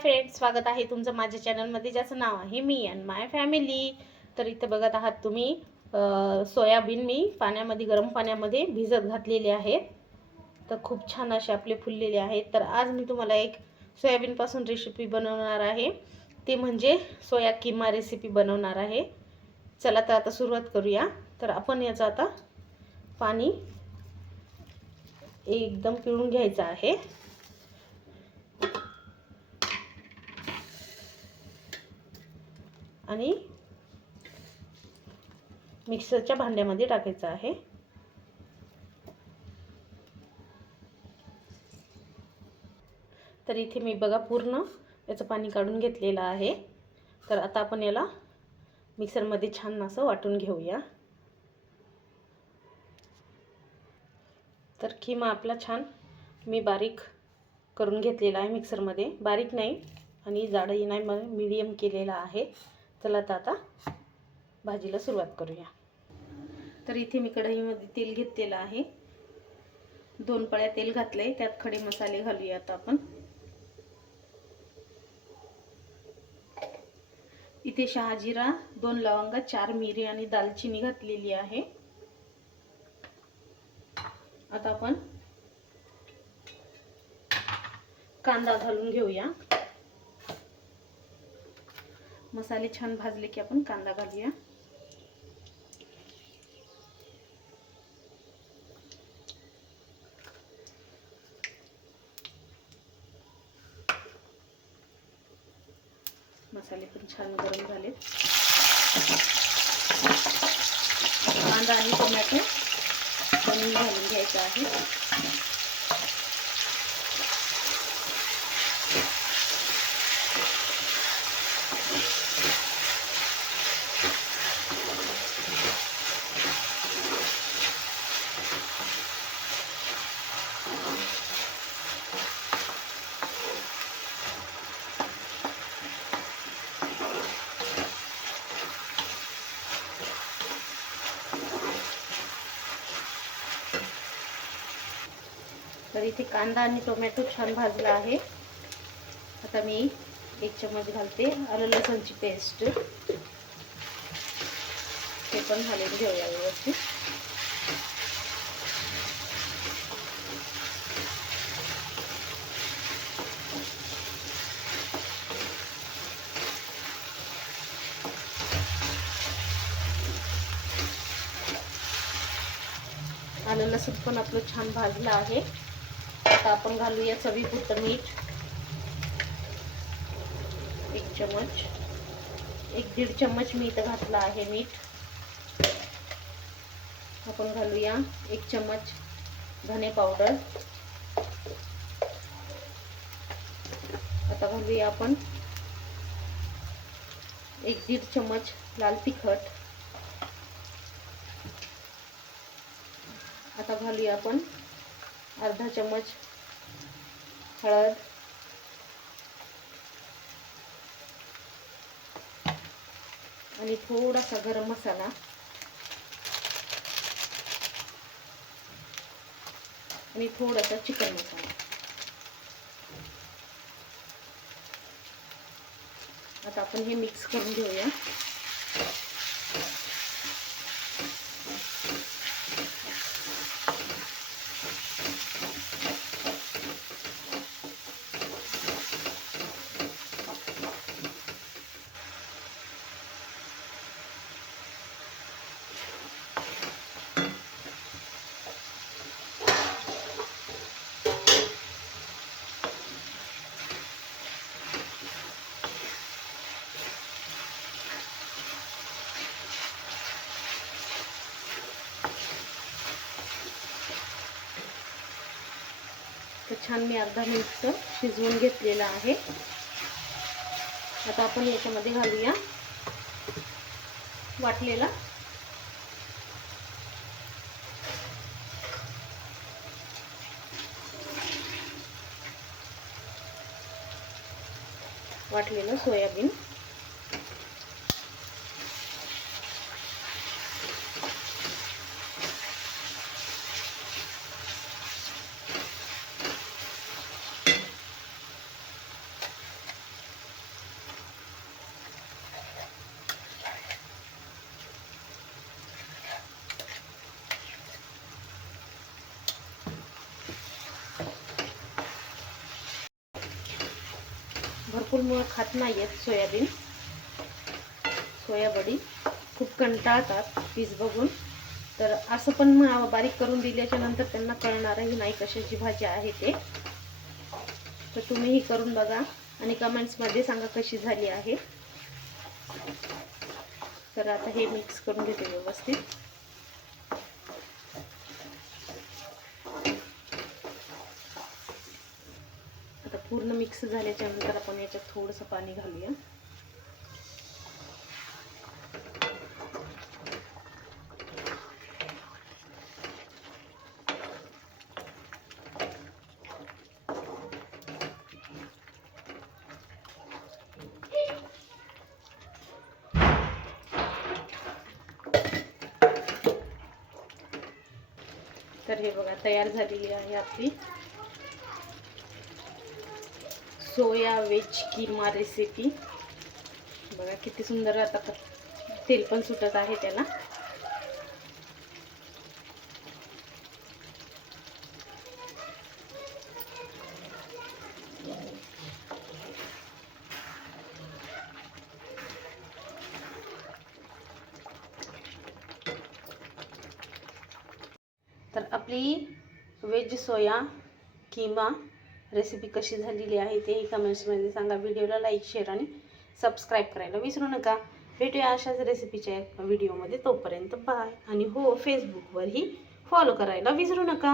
Friends स्वागत आहे तुमचं माझ्या चॅनलमध्ये ज्याचं नाव आहे मी अँड माय फॅमिली तर इथं बघत आहात तुम्ही सोयाबीन मी पाण्यामध्ये गरम पाण्यामध्ये भिजत घातलेले आहेत तर खूप छान असे आपले फुललेले आहेत. तर आज मी तुम्हाला एक सोयाबीनपासून रेसिपी बनवणार आहे. ते म्हणजे सोया किमा रेसिपी बनवणार आहे. चला तर आता सुरुवात करूया. तर आपण याचं आता पाणी एकदम पिळून घ्यायचं आहे. आणि मिक्सरच्या भांड्यामध्ये टाकायचं आहे. तर इथे मी बघा पूर्ण याचं पाणी काढून घेतलेलं आहे. तर आता आपण याला मिक्सरमध्ये छान असं वाटून घेऊया. तर किमा आपला छान मी बारीक करून घेतलेला आहे मिक्सरमध्ये. बारीक नाही आणि जाडही नाही मग मीडियम केलेला आहे. चला तर आता भाजीला सुरुवात करूया. तर इथे मी कढईमध्ये तेल घेतलेलं आहे. दोन पळ्या तेल घातले त्यात खडे मसाले घालूया आता आपण. इथे शहाजिरा दोन लवंगा चार मिरी आणि दालचिनी घातलेली आहे. आता आपण कांदा घालून घेऊया. मसाले छान भाजले की आपण कांदा घालूया. मसाले पण छान गरम झाले कांदा आणि टोमॅटो बनवून घालून घ्यायचं आहे तर इथे कांदा आणि टोमॅटो छान भाजला आहे. आता मी एक चम्मच घालते आलं लसणची पेस्ट. ते पण घालून घेऊया व्यवस्थित. आलं लसूण पण आपलं छान भाजलं आहे. आता आपण घालूया चवीपुरतं मीठ. एक चमच एक दीड चमच इथं घातला आहे मीठ. आपण घालूया एक चमच धने पावडर. आता घालूया आपण एक दीड चमच लाल तिखट. आता घालूया आपण अर्धा चमच हळद. आणि थोडासा गरम मसाला. आणि थोडासा चिकन मसाला. आता आपण हे मिक्स करून घेऊया. तर छान मी अर्धा मिनिट शिजवून घेतलेला आहे. आता आपण याच्यामध्ये घालूया वाटलेला. वाटलेलं सोयाबीन. भरपूर मुळं खात नाही आहेत सोयाबीन सोयाबडी खूप कंटाळतात पीस बघून. तर असं पण मग बारीक करून दिल्याच्या नंतर त्यांना कळणारही नाही कशाची भाजी आहे ते. तर तुम्हीही करून बघा आणि कमेंट्समध्ये सांगा कशी झाली आहे. तर आता हे मिक्स करून घेते व्यवस्थित आता पूर्ण मिक्स झाल्याच्यानंतर आपण याच्यात थोडंसं पाणी घालूया. तर हे बघा तयार झालेली आहे आपली. सोया वेज किमा रेसिपी बघा किती सुंदर आता तेल पण सुटत आहे त्याला. तर आपली वेज सोया किमा रेसिपी कशी झालेली आहे तेही कमेंट्समध्ये सांगा. व्हिडिओला लाईक शेअर आणि सबस्क्राईब करायला विसरू नका. भेटूया अशाच रेसिपीच्या व्हिडिओमध्ये तोपर्यंत बाय आणि हो फेसबुकवरही फॉलो करायला विसरू नका.